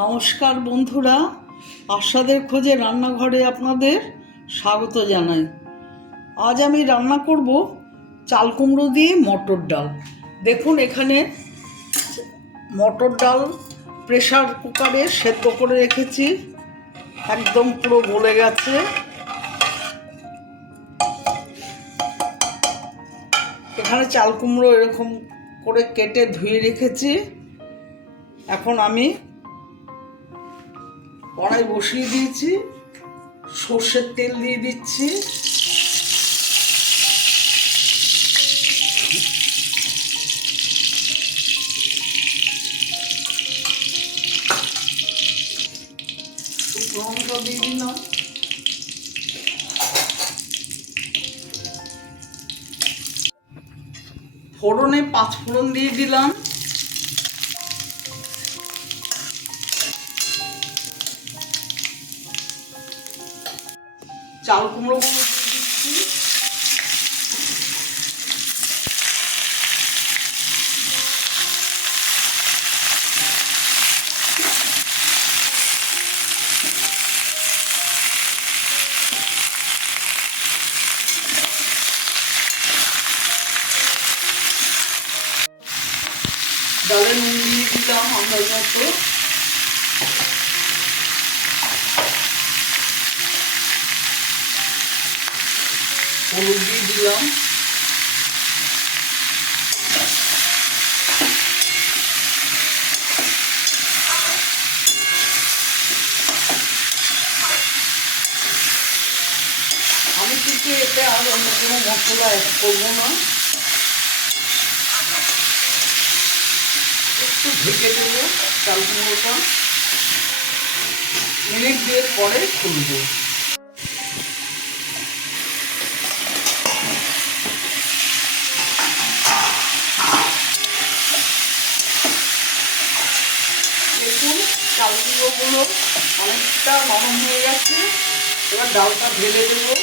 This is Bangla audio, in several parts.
নমস্কার বন্ধুরা। আশাদের খোঁজে রান্নাঘরে আপনাদের স্বাগত জানাই। আজ আমি রান্না করব চাল কুমড়ো দিয়ে মটর ডাল। দেখুন এখানে মটর ডাল প্রেশার কুকারে সেদ্ধ করে রেখেছি। একদম পুরো গলে গেছে। এখানে চাল কুমড়ো এরকম করে কেটে ধুয়ে রেখেছি। এখন আমি কড়াই বসিয়ে দিয়েছি সর্ষের তেল দিয়ে দিচ্ছি। দিলাম। ফোড়নে পাঁচ ফোড়ন দিয়ে দিলাম। চাল কুমড়োগুলো দিয়ে দিচ্ছি। ডালে নুন দিয়ে দিলাম আন্দাজ মতো। হলুদ দিয়ে দিলাম। আমি কিন্তু এতে আর অন্য কোনো মশলা অ্যাড করব না। একটু ঢেকে দেবো চাল কুমড়োটা। মিনিট দুয়েক পরে খুলবো। কুমড়োগুলো অনেকটা নরম হয়ে গেছে। এবার ডালটা ঢেলে দেবো।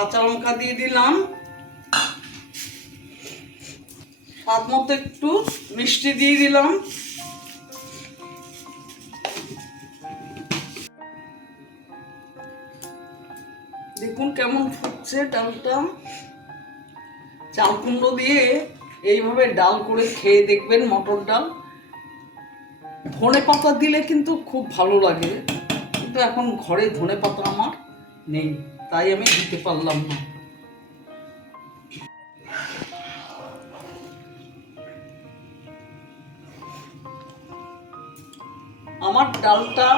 কাঁচা লঙ্কা দিয়ে দিলাম। স্বাদ মতো একটু মিষ্টি দিয়ে দিলাম। দেখুন কেমন ফুটছে ডালটা। চাল কুমড়ো দিয়ে এইভাবে ডাল করে খেয়ে দেখবেন মটর ডাল। ধনে পাতা দিলে কিন্তু খুব ভালো লাগে। কিন্তু এখন ঘরে ধনে পাতা আমার নেই। তাই আমি দিতে পারলাম না। আমার ডালটা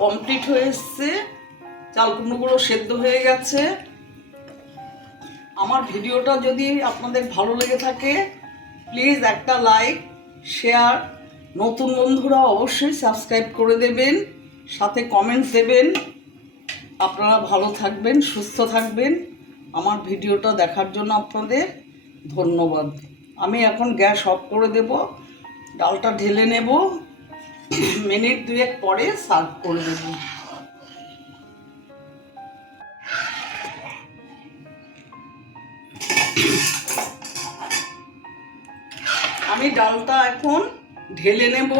কমপ্লিট হয়ে এসছে, চাল কুমড়োগুলো সেদ্ধ হয়ে গেছে। আমার ভিডিওটা যদি আপনাদের ভালো লেগে থাকে প্লিজ একটা লাইক শেয়ার নতুন বন্ধুরা অবশ্যই সাবস্ক্রাইব করে দেবেন, সাথে কমেন্টস দেবেন। আপনারা ভালো থাকবেন, সুস্থ থাকবেন। আমার ভিডিওটা দেখার জন্য আপনাদের ধন্যবাদ। আমি এখন গ্যাস অফ করে দেব, ডালটা ঢেলে নেব। মিনিট দুয়েক পরে সার্ভ করে দেব আমি ডালটা এখন ঢেলে নেব।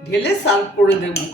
ঢেলে সার্ভ করে দেবো।